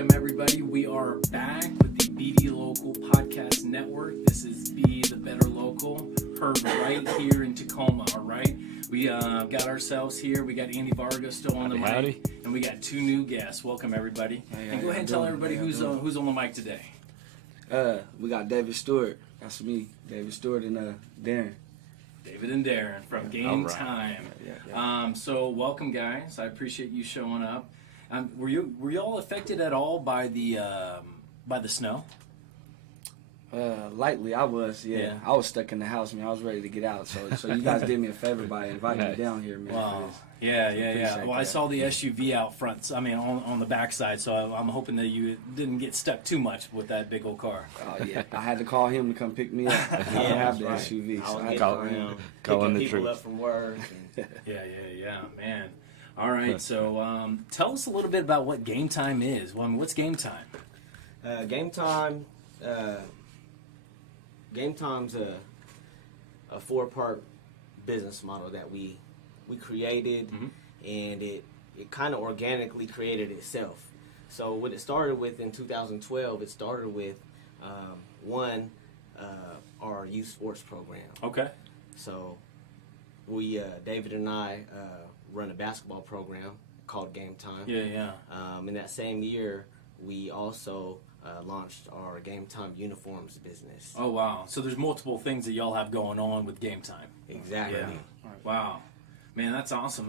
welcome everybody. We are back with the BD Local Podcast Network. This is Be the Better Local, heard right here in Tacoma, all right? We got ourselves here. We got Andy Vargas still on the mic, and we got two new guests. Welcome everybody. And go ahead and tell everybody who's on the mic today. We got David Stewart. That's me, David Stewart, and Darren. David and Darren from Game Time. So welcome, guys. I appreciate you showing up. Were you all affected at all by the snow? Lightly, I was. Yeah, I was stuck in the house, man. I was ready to get out. So you guys did me a favor by inviting me down here, man. Wow. Yeah. Well, I saw the SUV out front. I mean, on the backside. So I'm hoping that you didn't get stuck too much with that big old car. Oh yeah, I had to call him to come pick me up. I don't have the SUV. So I call him, calling the people up from work. Yeah, man. All right. So tell us a little bit about what Game Time is. Well, what's Game Time? Game Time. Game Time's a 4-part business model that we created, and it kind of organically created itself. So what it started with in 2012, it started with our youth sports program. Okay. So we David and I run a basketball program called Game Time. Yeah. In that same year, we also launched our Game Time uniforms business. Oh wow! So there's multiple things that y'all have going on with Game Time. Exactly. Yeah. All right. Wow, man, that's awesome.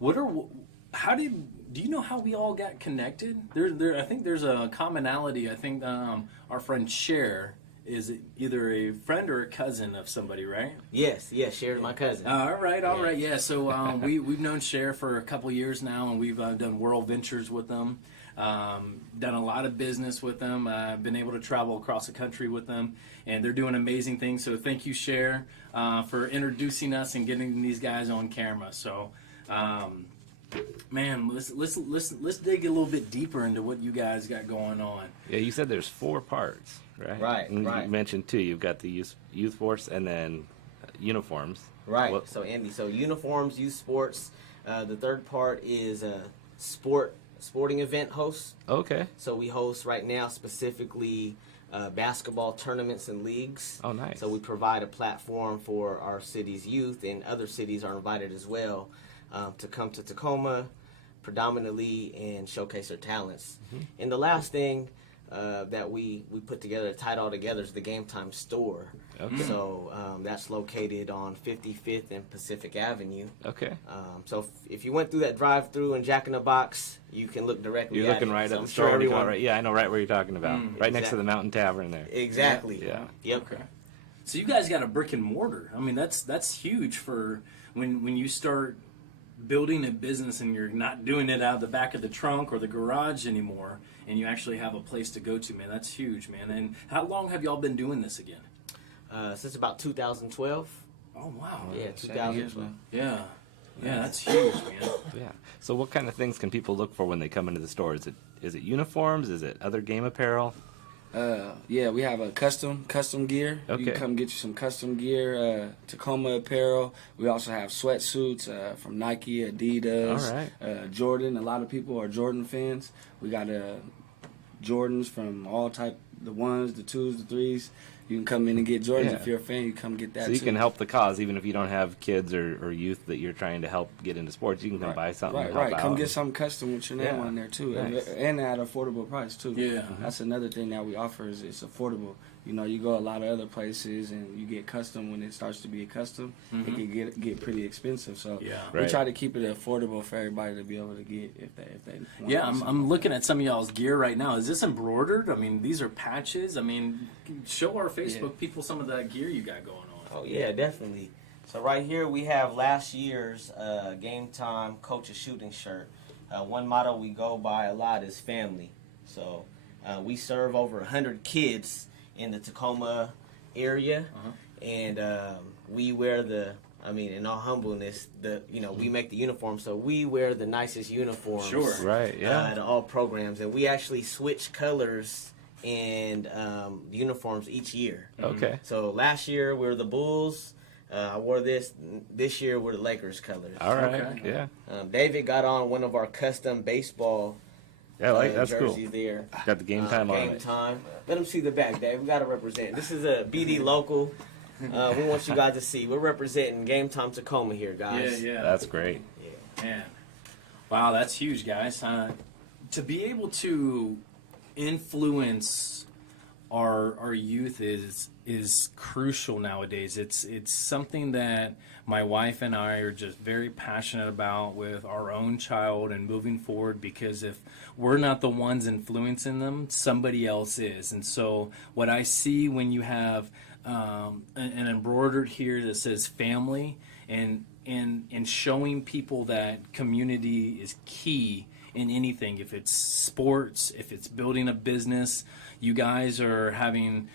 Do you know how we all got connected? I think there's a commonality. I think our friend Cher is either a friend or a cousin of somebody, right? Yes, Cher's my cousin. All right. Yeah. So we've known Cher for a couple years now, and we've done World Ventures with them. Done a lot of business with them. I've been able to travel across the country with them, and they're doing amazing things. So thank you, Cher, for introducing us and getting these guys on camera. So, man, let's dig a little bit deeper into what you guys got going on. Yeah, you said there's 4 parts, right? Right. You mentioned 2. You've got the youth force and then uniforms. Right. So Andy, uniforms, youth sports. The third part is sporting event hosts. Okay. So we host right now specifically basketball tournaments and leagues. Oh, nice. So we provide a platform for our city's youth, and other cities are invited as well to come to Tacoma predominantly and showcase their talents. And the last thing that we put together, tied all together, is the Game Time store. Okay. So that's located on 55th and Pacific Avenue. Okay. So if you went through that drive-through in Jack in the Box, you can look directly You're at looking it. right So at I'm the sure store. everyone. Right? Yeah, I know right where you're talking about. Right next to the Mountain Tavern there. Exactly. Yeah. Yep. Okay. So you guys got a brick and mortar. I mean, that's huge for when you start building a business and you're not doing it out of the back of the trunk or the garage anymore, and you actually have a place to go to, man. That's huge, man. And how long have y'all been doing this again? Since about 2012. Oh wow. Yeah, 2012. Yeah, that's huge, man. Yeah. So what kind of things can people look for when they come into the store? Is it uniforms? Is it other game apparel? Yeah, we have a custom gear. Okay. You can come get you some custom gear, Tacoma apparel. We also have sweatsuits from Nike, Adidas, All right. Jordan. A lot of people are Jordan fans. We got Jordans from all type, the 1s, the 2s, the 3s. You can come in and get Jordans. If you're a fan, you come get that So you too. can help the cause even if you don't have kids or youth that you're trying to help get into sports. You can come buy something and help out. Come get something custom with your name on there too. Nice. And at an affordable price too. Yeah. That's another thing that we offer is it's affordable. You know, you go a lot of other places and you get custom. When it starts to be custom, it can get pretty expensive. So we try to keep it affordable for everybody to be able to get if they want. Yeah, I'm looking at some of y'all's gear right now. Is this embroidered? I mean, these are patches. I mean, show our Facebook people some of that gear you got going on. Oh yeah, definitely. So right here we have last year's Game Time Coach's Shooting shirt. One motto we go by a lot is family. So we serve over 100 kids in the Tacoma area, and we wear in all humbleness, we make the uniforms, so we wear the nicest uniforms. Sure. Right, yeah. To all programs, and we actually switch colors and uniforms each year. Okay. So last year we were the Bulls. I wore this. This year we're the Lakers colors. All right. Okay. Yeah. David got on one of our custom baseball Yeah, that's cool. Jersey there. Got the game time on Game it. time. Let them see the back, Dave. We got to represent. This is a BD local. We want you guys to see. We're representing Game Time Tacoma here, guys. Yeah. That's great. Yeah. Man, wow, that's huge, guys. To be able to influence our youth is crucial nowadays. It's something that my wife and I are just very passionate about with our own child and moving forward, because if we're not the ones influencing them, somebody else is. And so what I see when you have an embroidered here that says family, and showing people that community is key in anything, if it's sports, if it's building a business, you guys are having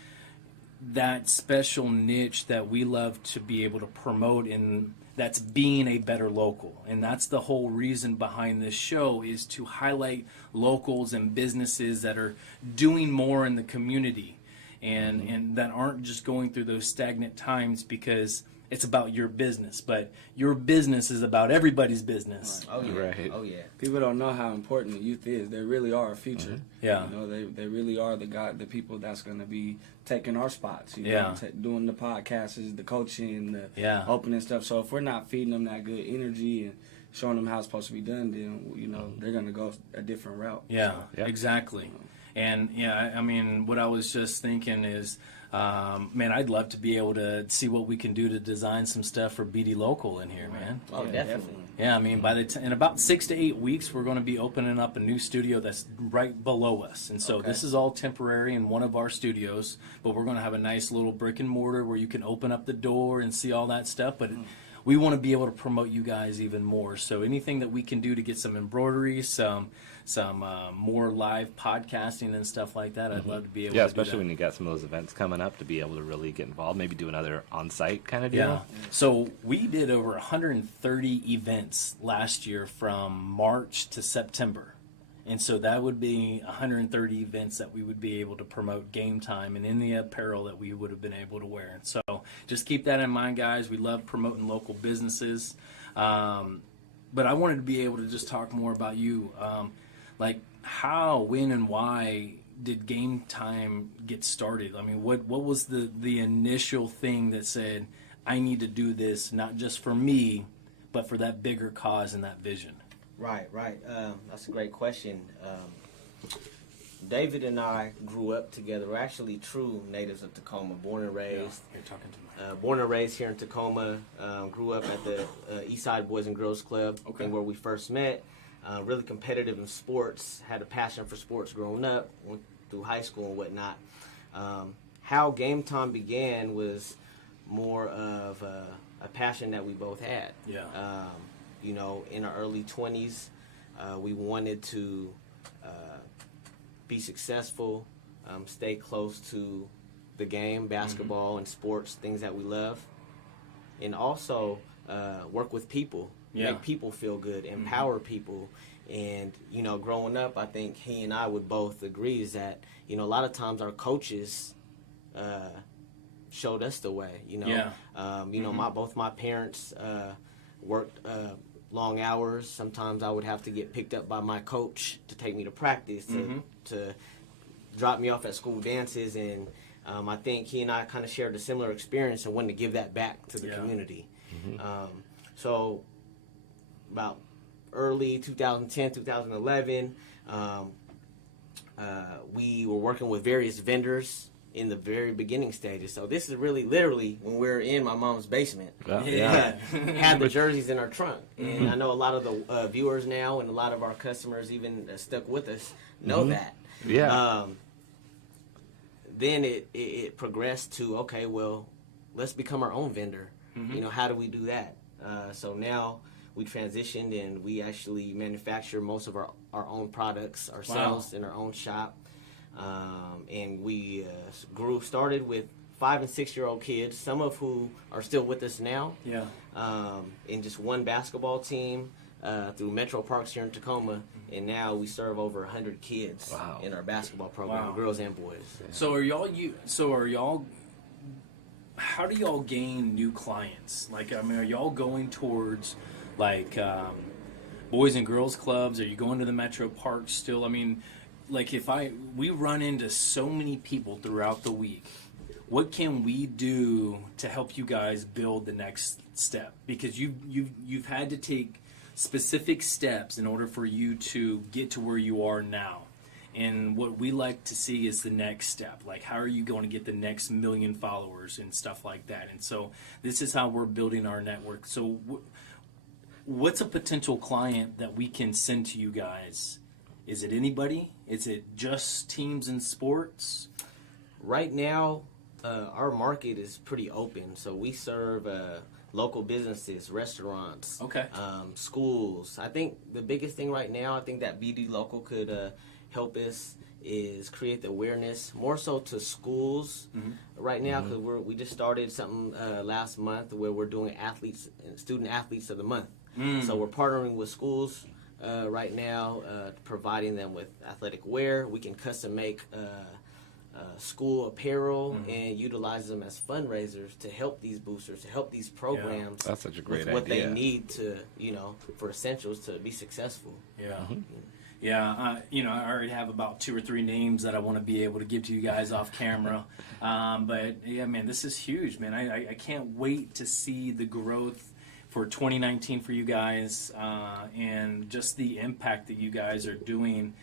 that special niche that we love to be able to promote, and that's being a better local. And that's the whole reason behind this show, is to highlight locals and businesses that are doing more in the community, and that aren't just going through those stagnant times because it's about your business, but your business is about everybody's business. Oh yeah. Right. Oh yeah. People don't know how important the youth is. They really are our future. Yeah. You know, they really are the people that's going to be taking our spots. You Yeah. know, doing the podcasts, the coaching, the Yeah. opening stuff. So if we're not feeding them that good energy and showing them how it's supposed to be done, then, you know, they're going to go a different route. Yeah, Yeah. exactly. And yeah, I mean, what I was just thinking is, man, I'd love to be able to see what we can do to design some stuff for BD Local in here, man. Oh, Yeah, definitely. Yeah, I mean, in about 6 to 8 weeks, we're going to be opening up a new studio that's right below us. And so this is all temporary in one of our studios, but we're going to have a nice little brick and mortar where you can open up the door and see all that stuff. But we want to be able to promote you guys even more. So anything that we can do to get some embroidery, some more live podcasting and stuff like that, I'd love to be able to do especially that. when you got some of those events coming up, to be able to really get involved, maybe do another on-site kind of Yeah. deal. So we did over 130 events last year from March to September. And so that would be 130 events that we would be able to promote Game Time and in the apparel that we would have been able to wear. And so just keep that in mind, guys. We love promoting local businesses. But I wanted to be able to just talk more about you. Like how, when, and why did Game Time get started? I mean, what was the initial thing that said, I need to do this, not just for me, but for that bigger cause and that vision? Right. That's a great question. David and I grew up together. We're actually true natives of Tacoma, born and raised. You're talking to me. Born and raised here in Tacoma. Grew up at the Eastside Boys and Girls Club, Okay. where we first met. Really competitive in sports. Had a passion for sports growing up. Went through high school and whatnot. How Game Time began was more of a passion that we both had. Yeah. You know, in our early 20s, we wanted to be successful, stay close to the game, basketball and sports, things that we love, and also work with people, make people feel good, empower people. And, you know, growing up, I think he and I would both agree is that, you know, a lot of times our coaches showed us the way, you know. Yeah. You know, both my parents worked long hours. Sometimes I would have to get picked up by my coach to take me to practice, to drop me off at school dances, and I think he and I kind of shared a similar experience and wanted to give that back to the community. So about early 2010, 2011, we were working with various vendors in the very beginning stages. So this is really literally when we're in my mom's basement. Yeah. Had the jerseys in our trunk. And I know a lot of the viewers now and a lot of our customers even stuck with us know that. Yeah. Then it progressed to, okay, well, let's become our own vendor. You know, how do we do that? So now we transitioned and we actually manufacture most of our own products ourselves in our own shop. And we started with 5 and 6 year old kids, some of who are still with us now. Yeah. In just one basketball team through Metro Parks here in Tacoma, and now we serve over 100 kids in our basketball program, girls and boys. So how do y'all gain new clients? Like, I mean, are y'all going towards like boys and girls clubs? Are you going to the metro parks still? I mean, like we run into so many people throughout the week. What can we do to help you guys build the next step? Because you've had to take specific steps in order for you to get to where you are now. And what we like to see is the next step. Like, how are you going to get the next 1 million followers and stuff like that? And so this is how we're building our network. So what's a potential client that we can send to you guys? Is it anybody? Is it just teams in sports? Right now, our market is pretty open. So we serve local businesses, restaurants, Okay. Schools. I think the biggest thing right now, I think that BD Local could help us is create the awareness more so to schools right now, because we just started something last month where we're doing student athletes of the month. So we're partnering with schools right now, providing them with athletic wear. We can custom make school apparel and utilize them as fundraisers to help these boosters, to help these programs. That's such a great with what idea. they need to, for essentials to be successful. Yeah. Yeah, I already have about 2 or 3 names that I want to be able to give to you guys off camera. But yeah, man, this is huge, man. I can't wait to see the growth for 2019 for you guys, and just the impact that you guys are doing,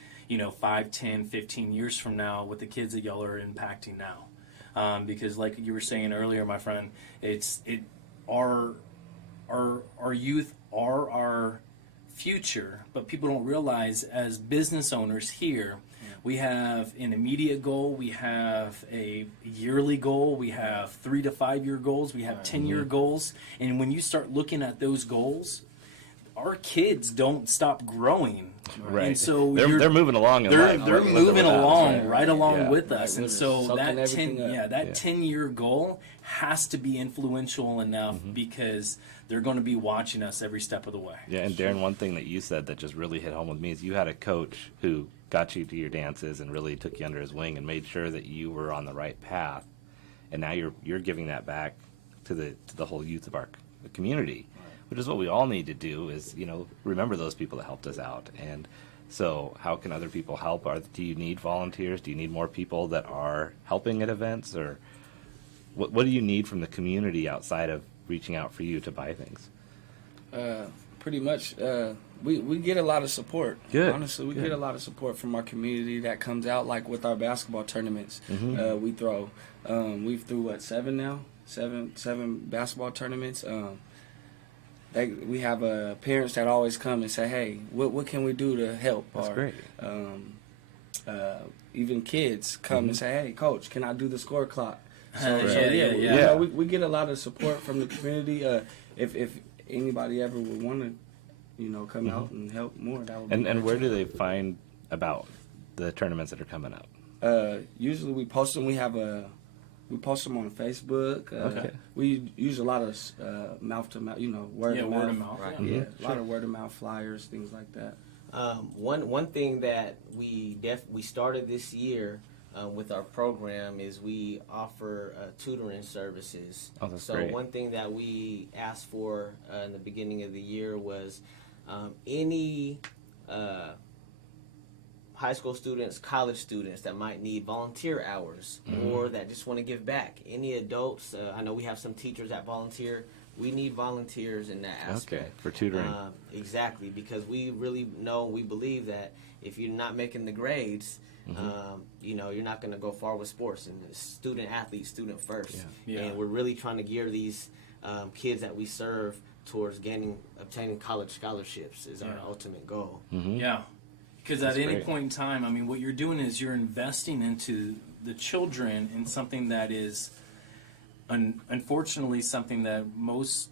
5, 10, 15 years from now with the kids that y'all are impacting now. Because like you were saying earlier, my friend, our youth are our future, but people don't realize as business owners here, we have an immediate goal, we have a yearly goal, we have 3 to 5 year goals, we have 10-year goals, and when you start looking at those goals, our kids don't stop growing. Right. And so they're moving along in life. they're moving along right along Yeah. with us. And so that 10 10-year goal has to be influential enough because they're going to be watching us every step of the way. Yeah, and Darren, one thing that you said that just really hit home with me is you had a coach who got you to your dances and really took you under his wing and made sure that you were on the right path. And now you're giving that back to the whole youth of our community, which is what we all need to do is, remember those people that helped us out. And so how can other people help? Do you need volunteers? Do you need more people that are helping at events? Or what do you need from the community outside of reaching out for you to buy things? Pretty much, we get a lot of support. Good. Honestly, we get a lot of support from our community that comes out, like with our basketball tournaments. We throw, we've threw 7 now? 7 basketball tournaments. We have parents that always come and say, "Hey, what can we do to help?" That's great. Even kids come and say, "Hey, coach, can I do the score clock?" Yeah. We get a lot of support from the community. If anybody ever would want to, come out and help more, that would be And where do they find about the tournaments that are coming up? Usually we post them. We post them on Facebook. Okay. We use a lot of mouth to mouth, word of mouth. Word of mouth. Right. Yeah, a lot of word of mouth flyers, things like that. One thing that we started this year with our program is we offer tutoring services. Oh, that's so great. One thing that we asked for in the beginning of the year was any high school students, college students that might need volunteer hours or that just want to give back. Any adults, I know we have some teachers that volunteer. We need volunteers in that aspect. Okay, for tutoring. Exactly, because we really we believe that if you're not making the grades, you're not going to go far with sports. And student athlete, student first. Yeah. And we're really trying to gear these kids that we serve towards obtaining college scholarships is our ultimate goal. Yeah. Because at any point in time, what you're doing is you're investing into the children in something that is, unfortunately, something that most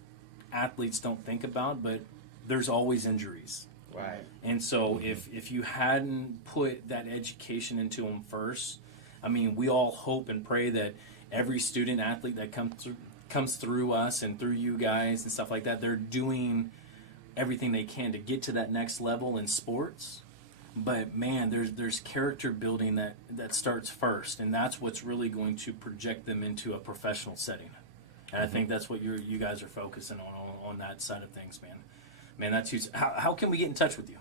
athletes don't think about, but there's always injuries. Right. And so if you hadn't put that education into them first, we all hope and pray that every student athlete that comes through us and through you guys and stuff like that, they're doing everything they can to get to that next level in sports. But man, there's character building that starts first, and that's what's really going to project them into a professional setting. And I think that's what you guys are focusing on that side of things, man. Man, that's huge. How can we get in touch with you?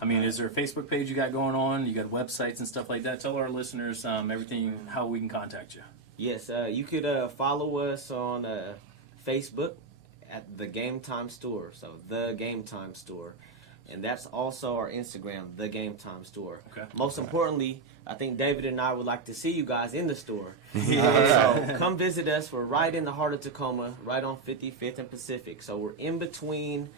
I mean, is there a Facebook page you got going on? You got websites and stuff like that? Tell our listeners everything, how we can contact you. Yes, you could follow us on Facebook at the Game Time Store. So the Game Time Store. And that's also our Instagram, the Game Time Store. Okay. Most importantly, I think David and I would like to see you guys in the store. So come visit us. We're right in the heart of Tacoma, right on 55th and Pacific. So we're in between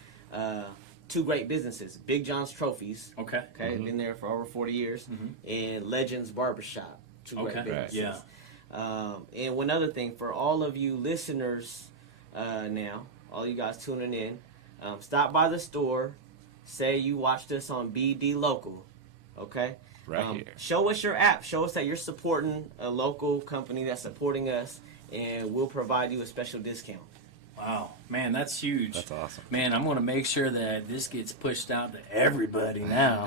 two great businesses, Big John's Trophies. Okay. Been there for over 40 years. And Legends Barbershop. Two great businesses. Yeah. And one other thing, for all of you listeners now, all you guys tuning in, stop by the store. Say you watched us on BD Local, okay? Right here. Show us your app. Show us that you're supporting a local company that's supporting us, and we'll provide you a special discount. Wow, man, that's huge. That's awesome. Man, I'm going to make sure that this gets pushed out to everybody now.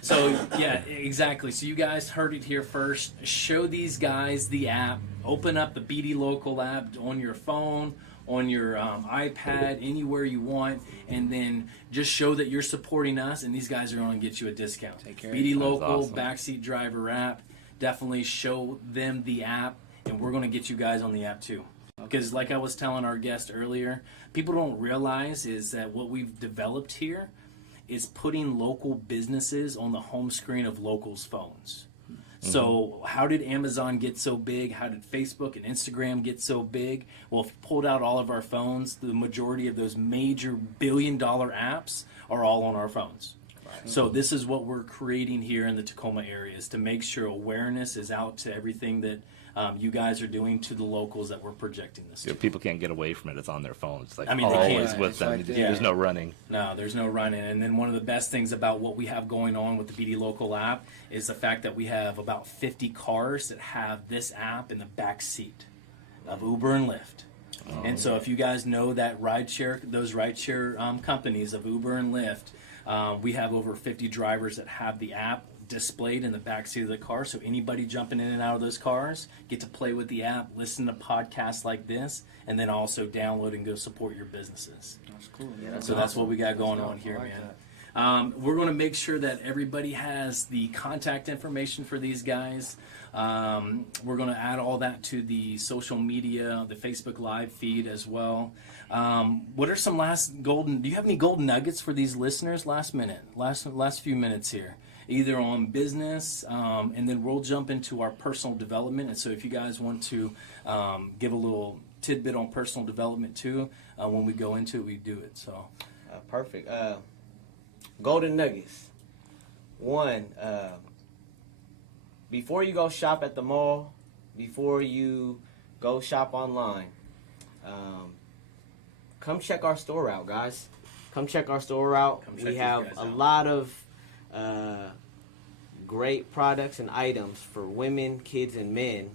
So, yeah, exactly. So you guys heard it here first. Show these guys the app. Open up the BD Local app on your phone, on your iPad, anywhere you want, and then just show that you're supporting us, and these guys are going to get you a discount. Take care. BD Local, awesome. Backseat Driver app. Definitely show them the app, and we're going to get you guys on the app too. Because like I was telling our guest earlier, people don't realize is that what we've developed here is putting local businesses on the home screen of locals' phones. So how did Amazon get so big? How did Facebook and Instagram get so big? Well, if we pulled out all of our phones, the majority of those major billion-dollar apps are all on our phones. Right. So this is what we're creating here in the Tacoma area, is to make sure awareness is out to everything that you guys are doing to the locals that we're projecting this to. People can't get away from it. It's on their phones. It's like I mean, they always can't. with It's them. right there. There's no running. No, there's no running. And then one of the best things about what we have going on with the BD Local app is the fact that we have about 50 cars that have this app in the back seat of Uber and Lyft. And so if you guys know that those rideshare companies of Uber and Lyft, we have over 50 drivers that have the app displayed in the back seat of the car, so anybody jumping in and out of those cars get to play with the app, listen to podcasts like this, and then also download and go support your businesses. That's cool. Yeah, So that's what we got going on here, man. We're going to make sure that everybody has the contact information for these guys. We're going to add all that to the social media, the Facebook Live feed as well. What are some do you have any golden nuggets for these listeners last few minutes here? Either on business, and then we'll jump into our personal development. And so if you guys want to give a little tidbit on personal development too, when we go into it, we do it. So Perfect. Golden nuggets. One, before you go shop at the mall, before you go shop online, come check our store out, guys. Come check our store out. We have a lot of great products and items for women, kids, and men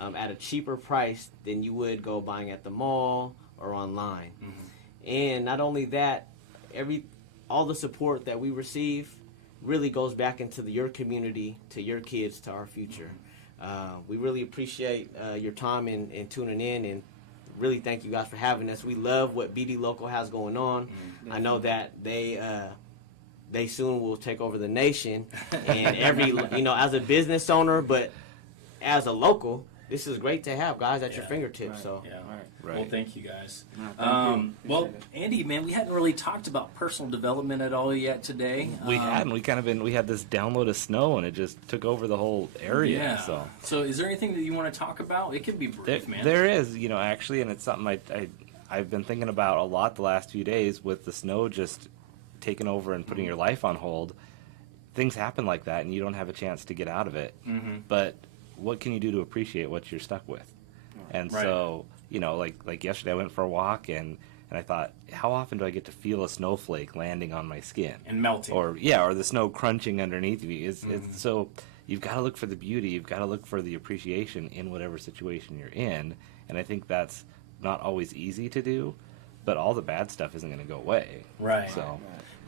at a cheaper price than you would go buying at the mall or online. And not only that, all the support that we receive really goes back into your community, to your kids, to our future. We really appreciate your time and tuning in, and really thank you guys for having us. We love what BD Local has going on. I know that they soon will take over the nation, and as a business owner, but as a local, this is great to have guys at your fingertips. Right. So, Right. Well, thank you guys. Thank you. Well, Andy, man, we hadn't really talked about personal development at all yet today. We hadn't. We had this download of snow, and it just took over the whole area. Yeah. So is there anything that you want to talk about? It can be brief, man. There is, actually, and it's something I've been thinking about a lot the last few days with the snow just taking over and putting your life on hold. Things happen like that, and you don't have a chance to get out of it. But what can you do to appreciate what you're stuck with? And so, like yesterday I went for a walk, and I thought, how often do I get to feel a snowflake landing on my skin? And melting. Or the snow crunching underneath you. So you've got to look for the beauty. You've got to look for the appreciation in whatever situation you're in. And I think that's not always easy to do, but all the bad stuff isn't going to go away. Right. So.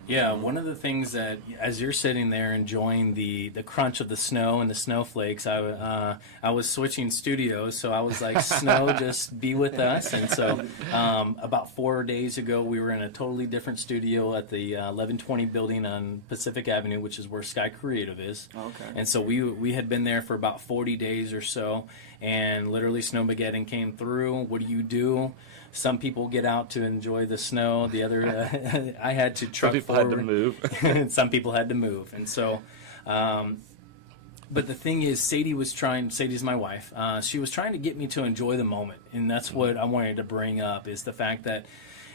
Yeah, one of the things that, as you're sitting there enjoying the crunch of the snow and the snowflakes, I was switching studios, so I was like, snow, just be with us. And so about 4 days ago, we were in a totally different studio at the 1120 building on Pacific Avenue, which is where Sky Creative is. Okay. And so we had been there for about 40 days or so, and literally Snowmageddon came through. What do? Some people get out to enjoy the snow. The other, I had to truck Some people forward. had to move. Some people had to move. And so, but the thing is, Sadie's my wife, she was trying to get me to enjoy the moment. And that's what I wanted to bring up, is the fact that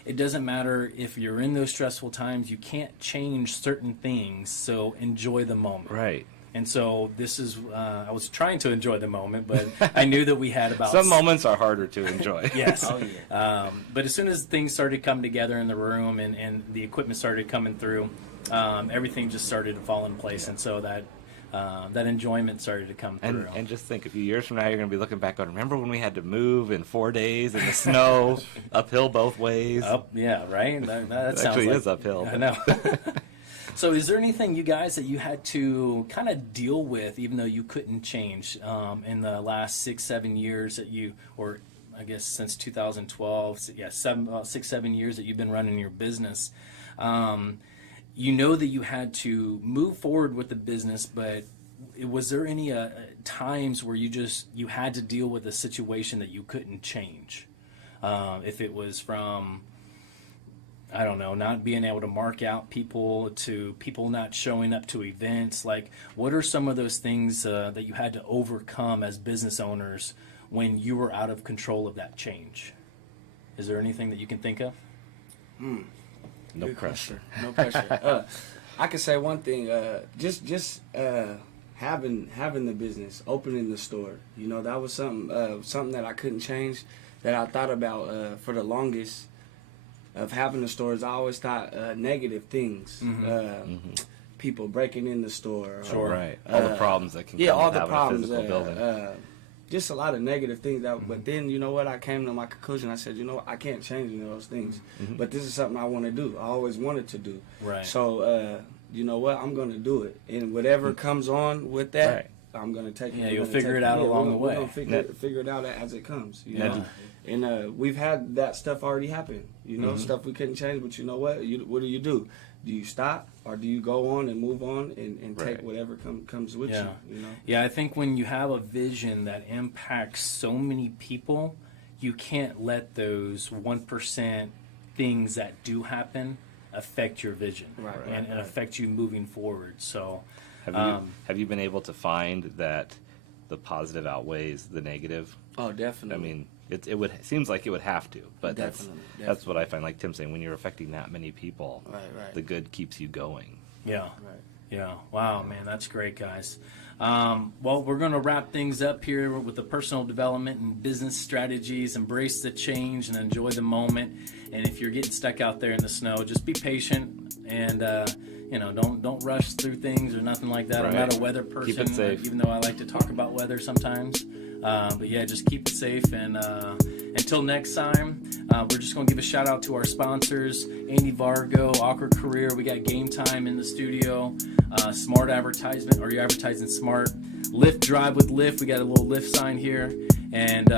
it doesn't matter if you're in those stressful times, you can't change certain things. So enjoy the moment. Right. And so this is, I was trying to enjoy the moment, but I knew that we had about... Some moments are harder to enjoy. Yes. Oh, yeah. But as soon as things started coming together in the room and the equipment started coming through, everything just started to fall in place. And so that enjoyment started to come through. And just think, a few years from now, you're going to be looking back on, remember when we had to move in 4 days in the snow, uphill both ways? Yeah, right? That sounds actually like, is uphill. I know. So is there anything, you guys, that you had to kind of deal with, even though you couldn't change, in the last 6-7 years that you, or I guess since 2012, 6-7 years that you've been running your business? You know that you had to move forward with the business, but was there any times where you had to deal with a situation that you couldn't change? If it was from, I don't know, not being able to mark out people, to people not showing up to events. Like, what are some of those things that you had to overcome as business owners when you were out of control of that change? Is there anything that you can think of? No pressure. No pressure. I can say one thing. Just having the business, opening the store. You know, that was something that I couldn't change. That I thought about for the longest. Of having the stores, I always thought negative things. People breaking in the store. Sure. Right. All the problems that can come all with the having problems. a physical building. Just a lot of negative things. But then, you know what? I came to my conclusion. I said, you know what? I can't change any of those things. But this is something I want to do. I always wanted to do. Right. So, you know what? I'm going to do it. And whatever comes on with that, Right. I'm going to take it. Yeah, you'll figure it out along the way. We're going to figure it out as it comes. You know? And we've had that stuff already happen. You know, stuff we couldn't change. But you know what? What do? Do you stop, or do you go on and move on and take whatever comes with you? You know? Yeah, I think when you have a vision that impacts so many people, you can't let those 1% things that do happen affect your vision and affect you moving forward. So, have you been able to find that the positive outweighs the negative? Oh, definitely. I mean, it seems like it would have to, but that's what I find. Like Tim saying, when you're affecting that many people, the good keeps you going. Yeah. Right. Yeah. Wow, man, that's great, guys. Well, we're going to wrap things up here with the personal development and business strategies. Embrace the change and enjoy the moment. And if you're getting stuck out there in the snow, just be patient and don't rush through things or nothing like that. Right. I'm not a weather person, Keep it safe. even though I like to talk about weather sometimes. But yeah, just keep it safe. And until next time, we're just going to give a shout out to our sponsors, Andy Vargo, Awkward Career. We got Game Time in the studio, Smart Advertisement. Are you advertising smart? Lyft Drive with Lyft. We got a little Lyft sign here. And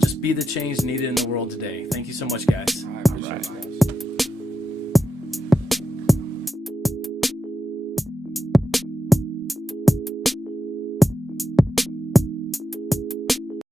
just be the change needed in the world today. Thank you so much, guys. All right.